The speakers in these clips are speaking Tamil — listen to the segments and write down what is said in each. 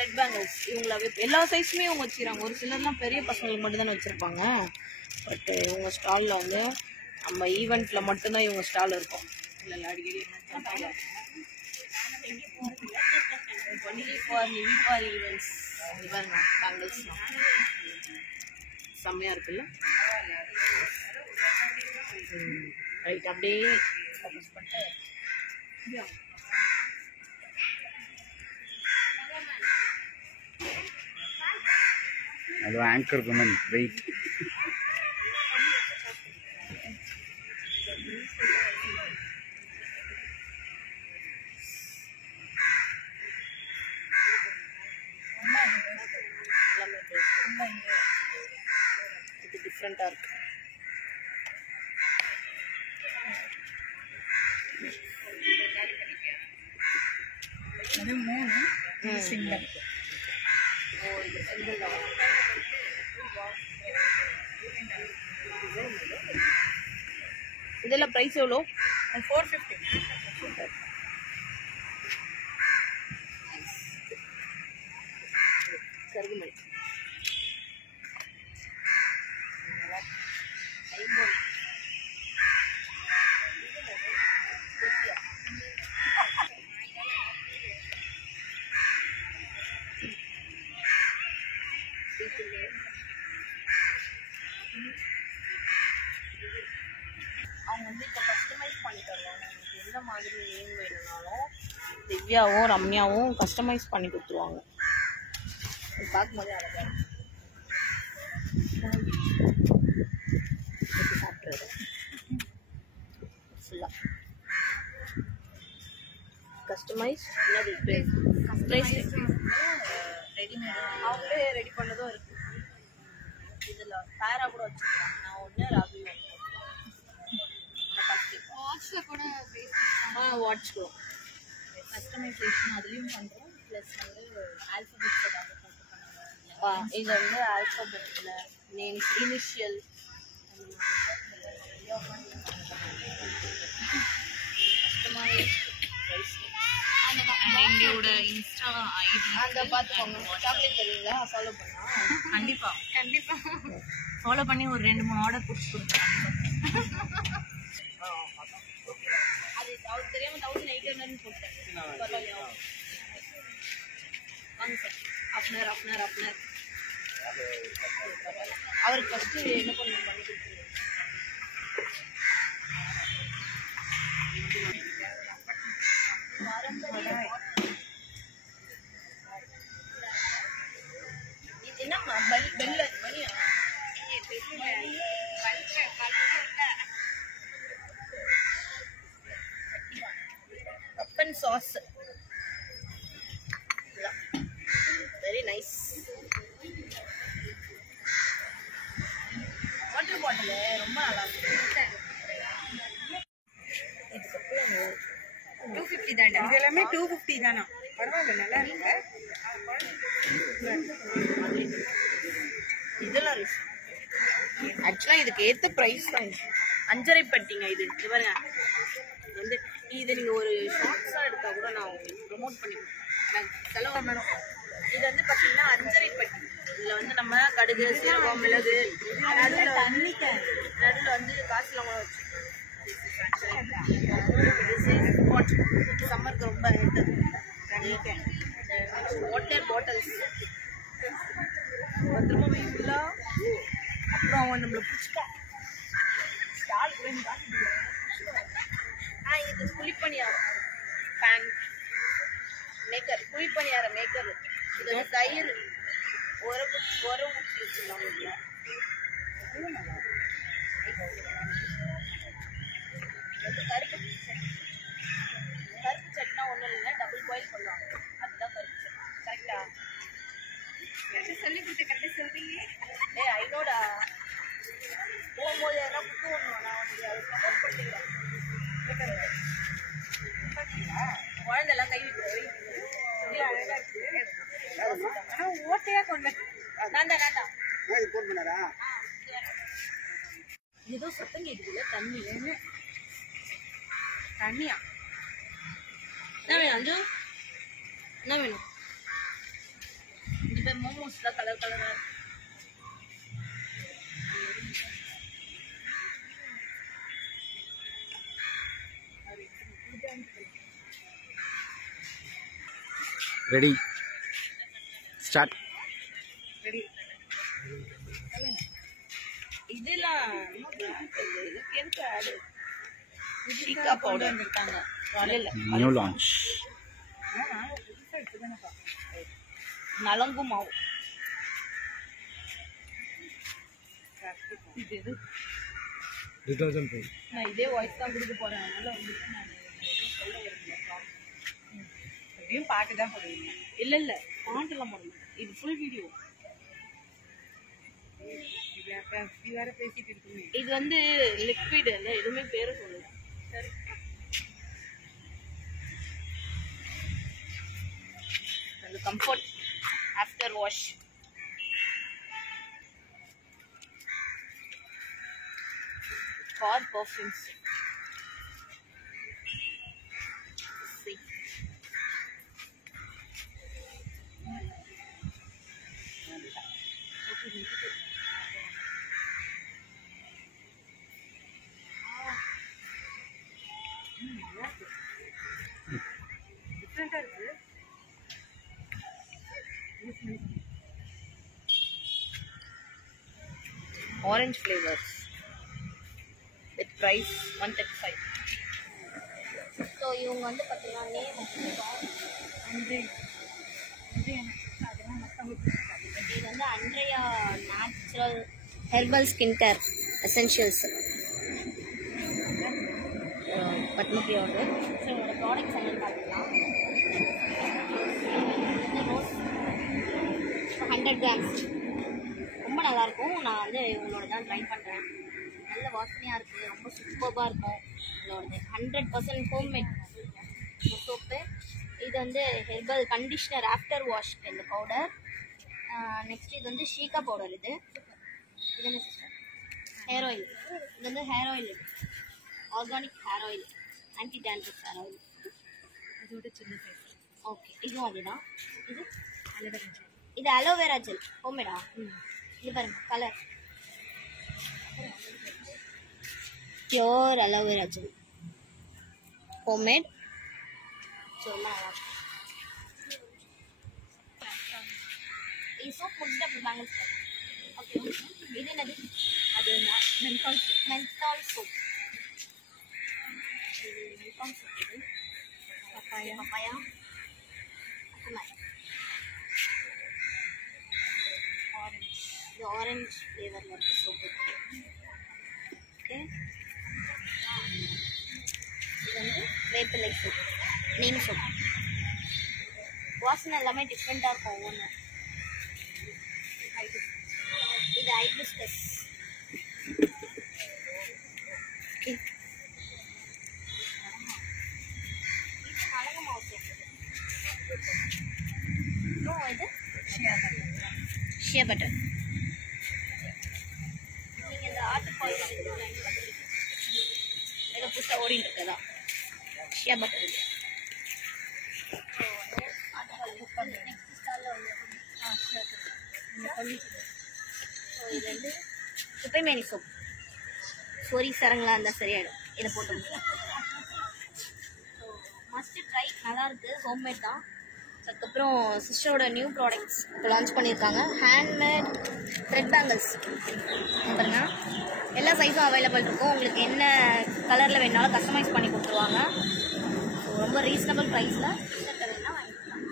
ரெட் பேங்கிள்ஸ் இவங்களாவே எல்லா சைஸுமே இவங்க வச்சுக்கிறாங்க. ஒரு சிலர்லாம் பெரிய பசங்களுக்கு மட்டும் தானே வச்சுருப்பாங்க. பட் இவங்க ஸ்டாலில் வந்து நம்ம ஈவெண்ட்டில் மட்டும்தான் இவங்க ஸ்டால் இருக்கும். இல்லை அடிக்கடி ஒன்லி ஃபார் ஈவெண்ட்ஸ். இவங்க பேங்கிள்ஸ்லாம் செம்மையாக இருக்குல்ல. ரைட், அப்படியே ஃபோக்கஸ் பண்ணிட்டு Hello, anchor woman, wait. இது டிஃப்ரெண்ட்டாக இருக்கு. அது 3 சிங்கிள். இது சிங்கிள் தான். இதெல்லாம் ப்ரைஸ் எவ்வளோ? 450. கருகுமணி அவங்க வந்து இப்போ கஸ்டமைஸ் பண்ணி தருவாங்க. உங்களுக்கு எந்த மாதிரி நேம் வேணும்னாலும் திவ்யாவும் ரம்யாவும் கஸ்டமைஸ் பண்ணி கொடுத்துருவாங்க. பார்க்கும்போதே அழகாக சாப்பிட்றது ஃபுல்லாக கஸ்டமைஸ். ரெடிமேட் அவங்களே ரெடி பண்ணதும் இருக்குது. இதில் பேரா கூட வச்சுருக்காங்க. நான் ஒன்று ராகுல் வாட்ச்ல கூட வாட்ச்க்கு கஸ்டமைசேஷன் அதுலயும் பண்றோம். ப்ளஸ் வந்து ஆல்பபெட்ஸ் ஏதாவது போட்டு பண்ணுவாங்க. இது வந்து ஆல்பபெட்டில் நேம்ஸ் இனிஷியல் எங்களோட இன்ஸ்டா ஐடி அந்த பார்த்துக்கோங்க. சாக்லேட் தருவீங்களா? ஃபாலோ பண்ணா கண்டிப்பா ஃபாலோ பண்ணி ஒரு 2-3 ஆர்டர் கொடுத்துருக்கோம். அது அவருக்கு தெரியாம 1800 போட்டேன். பரவாயில்லையா? வாங்க சார். அப்னர் அவருக்கு ஃபஸ்ட்டு என்ன பண்ணணும் பண்ணி கொடுத்துருங்க. இது என்னம்மா பெல்ல மணியா? Cubbon sauce very nice. Water bottle ரொம்ப நல்லா இருக்கு. இதுக்கப்புறம் 250 தான்டா. இது எல்லாமே 250 தானா? பரவாயில்ல, நல்லா இருக்கு. இதெல்லாம் ஆக்சுவலாக இதுக்கு ஏற்ற ப்ரைஸ் தான். இது 5.5 பட்டிங்க. இது பாருங்க. இது வந்து இது நீங்கள் ஒரு ஷார்ட்ஸாக எடுத்தால் கூட நான் உங்களுக்கு ப்ரொமோட் பண்ணி கொடுப்பேன். செலவு மேடம். இது வந்து பார்த்தீங்கன்னா 5.5 பட்டி. இதில் வந்து நம்ம கடுகு, சீரகம், மிளகு, நடுவில் வந்து காசுலாம் கூட வச்சுருக்கோம். சம்மருக்கு ரொம்ப வாட்டர் பாட்டில்ஸ் பத்திரமா வைங்களா. அப்புறம் அவன் நம்மளை பிடிச்சிட்டான். இது குழிப்பணியாரம் பேன் மேக்கர். குழிப்பணியாரம் மேக்கர். இது வந்து தயிர் உரம் ஊற்றி வச்சுக்கலாம். கருப்பு சட்னா ஒன்றும் இல்லைங்க, டபுள் பாயில் பண்ணுவாங்க. அதுதான் கருப்பு சட்னா. கரெக்டா? சொல்லி கொடுத்த கரெக்டாக சொல்றீங்க. ஐநோடா போகும்போது எதனா புக்கு ஒன்று நான் வந்து அதை ப்ரமோட் பண்ணிக்கிறேன். குழந்தைலாம் கை வைக்கிறேன். ஓட்டையா கொண்டு நான்டா போன் பண்ணாரா? ஏதோ சத்தம் கேட்குதுல்ல. தண்ணியா? என்ன வேணும் அஞ்சு? என்ன வேணும்? இப்போ மோமோஸ்லாம் கலர் கலராக இருக்கு. Ready start. இதெல்லாம் இதுக்கு எதுக்கு ஆடு? ஷீகா பவுடர் இருக்காங்க. இல்ல நியூ லான்ச். நலங்கு மாவு. இது எது? Detergent powder. நான் இதே வாய்ஸ் தான் கொடுக்க போறேன். அதனால வந்து நான் சொல்ல வரல. எப்படியும் பாட்டு தான் போடுவீங்க. இல்ல இல்ல பாட்டுலாம் போட மாட்டேன். இது ஃபுல் வீடியோ. இது வேற பேசிட்டு இருக்குமே. இது வந்து லிக்விட் இல்ல, எதுவுமே பேரு சொல்லுங்க. சரி, அந்த comfort after wash. For perfumes. டிஃப்ரெண்டா இருக்கு. Orange flavors with price 135. So இவங்க வந்து பார்த்தீங்கன்னா நேம் இது வந்து அன்றையா natural herbal skin care essentials பத்மபிரியோட. ஸோ என்னோட ப்ராடக்ட்ஸ் என்னன்னு பார்த்துக்கலாம். ரோஸ் 100 grams ரொம்ப நல்லாயிருக்கும். நான் வந்து இவங்களோட தான் ட்ரை பண்ணுறேன். நல்ல வாசனையாக இருக்குது, ரொம்ப சூப்பராக இருக்கும் இவங்களோடது. 100% ஹோம்மேட் சோப்பு. இது வந்து ஹெர்பல் கண்டிஷ்னர் ஆஃப்டர் வாஷ் இந்த பவுடர். நெக்ஸ்ட் இது வந்து ஷீகா பவுடர். இது என்ன சிஸ்டர்? Hair oil. இது வந்து hair oil, organic hair oil, anti dandruff hair oil. இதோட சின்ன சைஸ். ஓகே, இதுவும் அதுதான். இது இது அலோவேரா ஜெல் ஹோம்மேடா? இது பாருங்க colour, pure aloe vera gel homemade. So ரொம்ப நல்லா இருக்கும். இது சோப் முடிச்சுட்டு அப்படி பேங்கிள்ஸ். ஓகே, இது என்னது? அது மென்தால் சோப். Menthol soap. இது மென்தால் சோப். இது பப்பாயா பப்பாயா ஆரஞ்சு. இது ஆரஞ்சு ஃப்ளேவரில் இருக்குது சோப்பு. ஓகே, இது வந்து வேப்பிலை சோப், நீம் சோப். வாசனை எல்லாமே டிஃப்ரெண்ட்டாக இருக்கும் ஒவ்வொன்று. இது ஹைபிஸ்கஸ். ஓகே, இது நலங்கு மாவு சோப். இது ஷியா பட்டர். நீங்கள் இந்த ஆட்டுப்பால் ஏதோ புதுசாக ஓடிட்டு இருக்கதா ஷியா பட்டர். ஸோ வந்து ஆட்டுப்பால் புக் பண்ணுறேன். நெக்ஸ்ட் ஸ்டாலில் வந்து ஸோ இது வந்து குப்பைமேனி சோப். சொரி சரங்களாக இருந்தால் சரியாயிடும். இதை போட்டு ஸோ மஸ்ட் ட்ரை. நல்லாயிருக்கு, ஹோம்மேட் தான். அதுக்கப்புறம் சிஸ்டரோட நியூ ப்ராடக்ட்ஸ் இப்போ லான்ச் பண்ணியிருக்காங்க. ஹேண்ட்மேட் த்ரெட் பேங்கிள்ஸ் பாருங்க. எல்லா சைஸும் அவைலபிள் இருக்கும். உங்களுக்கு என்ன கலரில் வேணாலும் கஸ்டமைஸ் பண்ணி கொடுத்துருவாங்க. ஸோ ரொம்ப ரீசனபிள் ப்ரைஸில் சிஸ்டர் வேணால் வாங்கிக்கலாம்.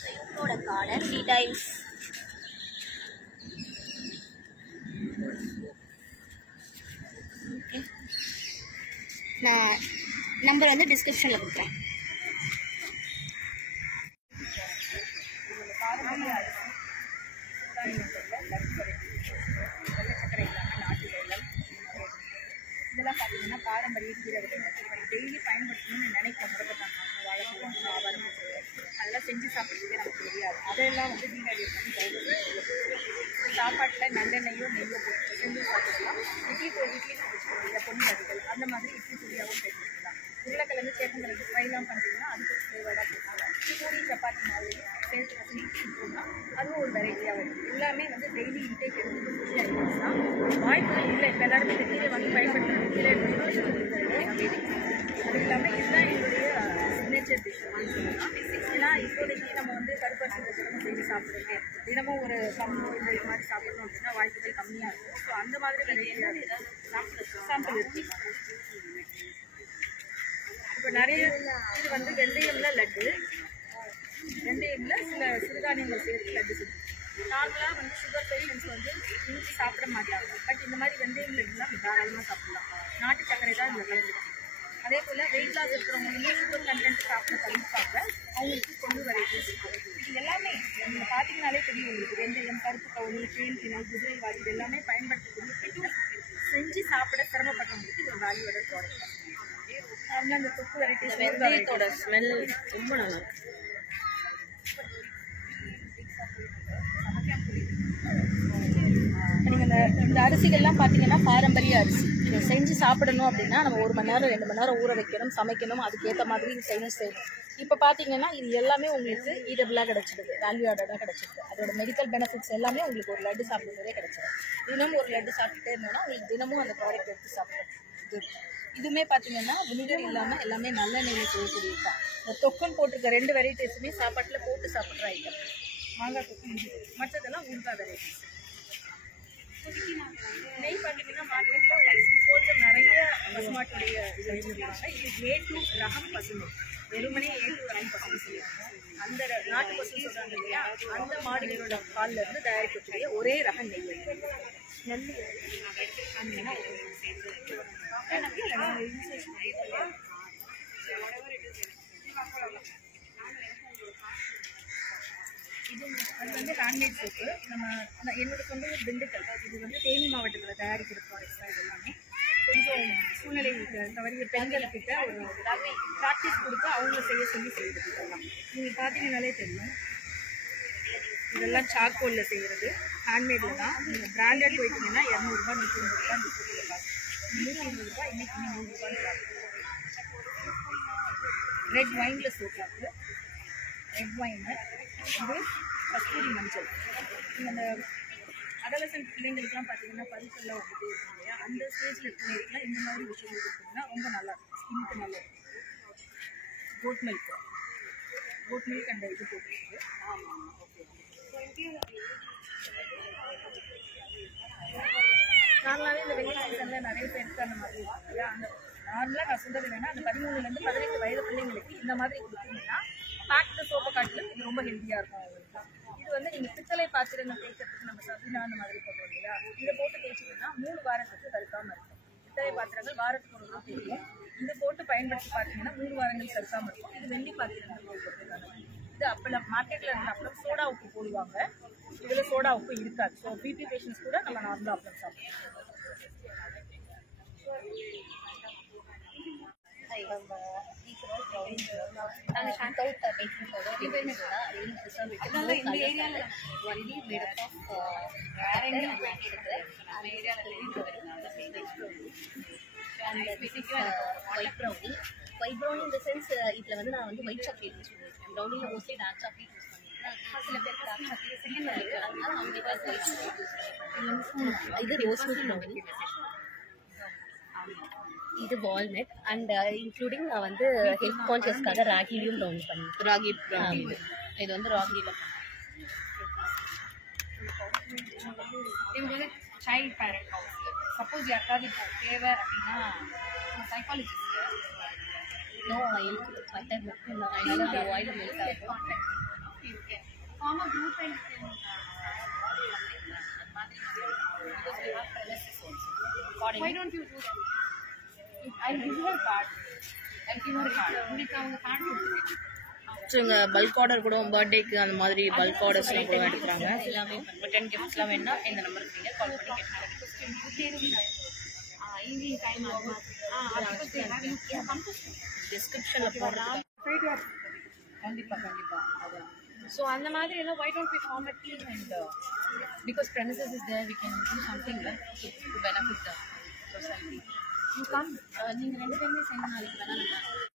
ஸோ இவங்களோட கார்டன் டீடைல்ஸ் ஓகே. நான் நம்பர் வந்து டிஸ்கிரிப்ஷனில் கொடுக்குறேன். பாரம்பரிய அரிசி வெள்ளச்சக்கரை இல்லாமல் நாட்டு வெள்ளம். இதெல்லாம் பார்த்தீங்கன்னா பாரம்பரிய கீரை வகைகள் டெய்லி பயன்படுத்தணும்னு நினைக்கும் முருங்கைக்காய், வாழைப்பழம், ஆவாரம் அதெல்லாம் செஞ்சு சாப்பிட்றதுக்கே நமக்கு தெரியாது. அதெல்லாம் வந்து டீஹைட்ரேட் பண்ணி சாப்பாட்டில் நல்லெண்ணெயோ நெய்யோ போட்டு செஞ்சு சாப்பிடலாம். இட்லி வச்சுக்கணும். இல்லை பொண்ணு வகைகள் அந்த மாதிரி இட்லி பொடியாகவும் பயன்படுத்தலாம். உருளைக்கிழங்கு சேகங்கிறது ஃப்ரைலாம் பண்ணுறீங்கன்னா அதுக்கு ஃப்ளேவர்டாக போட்டுக்கலாம். பூரி சப்பாத்தி மாதிரி சேர்த்து பசங்க கொடுத்தோம்னா அதுவும் ஒரு வெரைட்டியாக வரும். எல்லாமே வந்து டெய்லி இன்டேக் எடுத்துக்கக்கூடிய ஐட்டம்ஸ் தான். வாய்ப்புகள் இல்லை, இப்போ எல்லாருமே இந்த கீரை வந்து பயன்படுத்துகிற கீரை எடுத்துக்கிட்டு அது இல்லாமல் இதுதான் எங்களுடைய சிக்னேச்சர் டிஷ் அப்படின்னு சொல்லலாம். ஏன்னா இப்போதைக்கு நம்ம வந்து கருப்பரிசி தினமும் செஞ்சு சாப்பிடுறது, தினமும் ஒரு கம்மோ இந்த இது மாதிரி சாப்பிடணும் அப்படின்னா வாய்ப்புகள் கம்மியாக இருக்கும். ஸோ அந்த மாதிரி வெரைட்டியாக ஏதாவது சாம்பிள் இருக்குது. இப்போ நிறைய இது வந்து வெந்தயம்ல லட்டு, வெந்தயம்ல சில சிறுதானியங்கள் சேர்த்து லட்டு செஞ்சு நார்மலாக வந்து சுகர் பேஷண்ட்ஸ் வந்து இனிச்சு சாப்பிட மாட்டாங்க. பட் இந்த மாதிரி வெந்தயம் லட்டுலாம் தாராளமாக சாப்பிடலாம். நாட்டு சர்க்கரை தான் இந்த கலந்துருக்கு. அதே போல் வெயிட் லாஸ் இருக்கிறவங்க வந்து சுகர் கண்டென்ட் சாப்பிட தவிர்ப்பாங்க, அவங்களுக்கு கொண்டு வெரைட்டிஸ் இருக்குது. இது எல்லாமே நீங்கள் பார்த்தீங்கன்னாலே தெரியும் உங்களுக்கு. வெந்தயம், கருப்பு கவுனி, தேன்கிணம், குதிரைவாளி இது எல்லாமே பயன்படுத்தக்கூடிய செஞ்சு சாப்பிட சிரமப்படுறவங்களுக்கு இது ஒரு வேல்யூவோட ப்ராடக்ட். நார்மலாக இந்த தொக்கு வெரைட்டிஸ் வெந்தயத்தோட ஸ்மெல் ரொம்ப நல்லா இருக்கு. நீங்கள் இந்த அரிசிகள்லாம் பார்த்தீங்கன்னா பாரம்பரிய அரிசி. இதை செஞ்சு சாப்பிடணும் அப்படின்னா நம்ம 1 மணி நேரம் 2 மணி நேரம் ஊற வைக்கணும், சமைக்கணும், அதுக்கேற்ற மாதிரி இது செய்யணும். இப்போ பார்த்தீங்கன்னா இது எல்லாமே உங்களுக்கு ஈடபிளாக கிடச்சிடுது, வேல்யூ ஆடடாக கிடச்சிடுது. அதோட மெடிக்கல் பெனிஃபிட்ஸ் எல்லாமே உங்களுக்கு ஒரு லட்டு சாப்பிடும்போதே கிடச்சிடும். தினமும் ஒரு லட்டு சாப்பிட்டுட்டே இருந்தோம்னா உங்களுக்கு தினமும் அந்த ப்ராடக்ட் எடுத்து சாப்பிடுறது. இதுவுமே பார்த்தீங்கன்னா வினிகர் இல்லாமல் எல்லாமே நல்லெண்ணெயில் செய்யக்கூடிய தான். இந்த தொக்குன்னு போட்டிருக்க 2 வெரைட்டிஸுமே சாப்பாட்டில் போட்டு சாப்பிட்ற ஐட்டம். மாங்காய் தொக்கு, மற்றதெல்லாம் ஊறுகாய் வெரைட்டிஸ். நெய் பார்த்தீங்கன்னா மார்க்கெட்டில் போட்டு நிறைய பசுமாட்டுடைய செய்வாங்க. இது A2 ரகம் பசுமை, வெறுமனே A2 ரகம் பசுமை செய்வாங்க. அந்த நாட்டு பசு சொல்கிறாங்க இல்லையா, அந்த மாடுகளோட பாலில் இருந்து தயாரிக்கக்கூடிய ஒரே ரக நெய். நெல் அது வந்து ஹேண்ட்மேட் சோப்பு. என்னோட சொந்த ஊர் திண்டுக்கல். இது வந்து தேனி மாவட்டத்தில் தயாரிக்கிற ப்ராடக்ட்ஸ் தான். இது எல்லாமே கொஞ்சம் சூழ்நிலை தவறிய பெண்களுக்கிட்ட ஒரு ப்ராக்டிஸ் கொடுத்து அவங்கள செய்ய சொல்லி செய்கிறது. இதெல்லாம் நீங்கள் பார்த்தீங்கன்னாலே தெரியும். இதெல்லாம் சார்கோலில் செய்கிறது, ஹேண்ட்மேடில் தான். நீங்கள் பிராண்டட் போயிட்டீங்கன்னா 200 ரூபா, 150 ரூபா, 30 ரூபா, 120 ரூபா, இன்னைக்கு 100 ரூபான்னு. ரெட் வைனில் சோப்பாக்கு, ரெட் வைனு, இது கஸ்தூரி மஞ்சள். இந்த அடலசன்ட் பிள்ளைங்களுக்குலாம் பார்த்தீங்கன்னா பரிசெல்லாம் வந்துட்டே இருக்கும் இல்லையா, அந்த ஸ்டேஜில் இருக்கிறவங்களுக்குலாம் இந்த மாதிரி விஷயங்கள் கொடுத்தீங்கன்னா ரொம்ப நல்லாயிருக்கும், ஸ்கின்னுக்கு நல்லா இருக்கும். கோட் மில்க் அந்த இது போட்டுருக்கு. நார்மலாகவே இந்த வெயில் சீசனில் நிறைய பேருக்கு அந்த மாதிரி இருக்கும் இல்லையா. அந்த நார்மலாக நான் சொல்கிறது என்னென்னா, அந்த 13 to 18 வயது பிள்ளைங்களுக்கு இந்த மாதிரி கொடுத்தீங்கன்னா பேக்டு சோப்பை காட்டிலும் இது ரொம்ப ஹெல்த்தியாக இருக்கும் அவங்களுக்கு. இது வந்து நீங்கள் பித்தளை பாத்திரங்கள் தேய்க்கிறதுக்கு நம்ம சபினா அந்த மாதிரி போட்டோம் இல்லையா, இதை போட்டு தேய்ச்சிங்கன்னா 3 வாரத்துக்கு கருக்காமல் இருக்கும். பித்தளை பாத்திரங்கள் வாரத்துக்கு 1 தடவை தெரியும். இதை போட்டு பயன்படுத்தி பார்த்தீங்கன்னா 3 வாரங்கள் கருக்காமல் இருக்கும். இது வெள்ளி பாத்திரங்கள் போடுறதுக்கான. இது அப்பளம் மார்க்கெட்டில் இருந்த அப்பளம் சோடா உப்பு போடுவாங்க, இதில் சோடா உப்பு இருக்காது. ஸோ பிபி பேஷண்ட்ஸ் கூட நம்ம நார்மலாக அப்பளம் சாப்பிடுவோம். நாங்கள் short out baking powder really preservative இந்த ஏரியாவில் ஒன்லி மேட் ஆஃப் வேற எங்கேயும் இருக்குது. நம்ம ஏரியாவில் ஒயிட் ப்ரௌனி. ஒயிட் ப்ரௌனி இந்த சென்ஸ் இதில் வந்து நான் வந்து ஒயிட் சாக்லேட் யூஸ் பண்ணியிருக்கேன். ப்ரௌனியில் மோஸ்ட்லி டார்க் சாக்லேட் யூஸ் பண்ணியிருக்கேன். சில பேருக்கு டார்க் சாக்லேட் செகண்ட் இருக்குது, அதனால அவங்க ஒயிட் சாக்லேட் யூஸ் பண்ணியிருக்கேன். இது ரோஸ் மில்க் ப்ரௌனி, இது வால்நட் அண்ட் இன்க்ளூடிங் நான் வந்து ஹெல்த் கான்ஷியஸ்க்காக ராகிலையும் ப்ரௌனி பண்ணியிருக்கேன். ராகி ப்ரௌனி. இது வந்து ராகியில் இது வந்து சைல்ட் பேரண்ட் கவுன்சிலர். சப்போஸ் யாருக்காவது இப்போ தேவை அப்படின்னா சைக்காலஜிஸ்ட் நோ ஆயில், பட்டர் மட்டும் அதனால ஆயில் மெல்ட் ஆகும். Form a group and why don't you do that? I'll give you a card. உங்களுக்கு அவங்க கார்டு கொடுத்துருக்கேன். ஸோ இங்கே பல்க் ஆர்டர் கூட பர்த்டேக்கு அந்த மாதிரி பல்க் ஆர்டர்ஸ்லாம் கூட எடுக்கிறாங்க. எல்லாமே ரிட்டன் கிஃப்ட்ஸ்லாம் வேணுன்னா இந்த நம்பருக்கு நீங்கள் கால் பண்ணி கேட்டுக்கலாம். ஈவினிங் டைம் ஆகும். டிஸ்கிரிப்ஷனில் போடுறேன். கண்டிப்பாக அதான். ஸோ அந்த மாதிரி எல்லாம் why don't we form a team and because premises is there, we can do something to benefit the society. You come, நீங்கள் 2 பேருமே சேர்ந்து நாளைக்கு வேணா நம்ம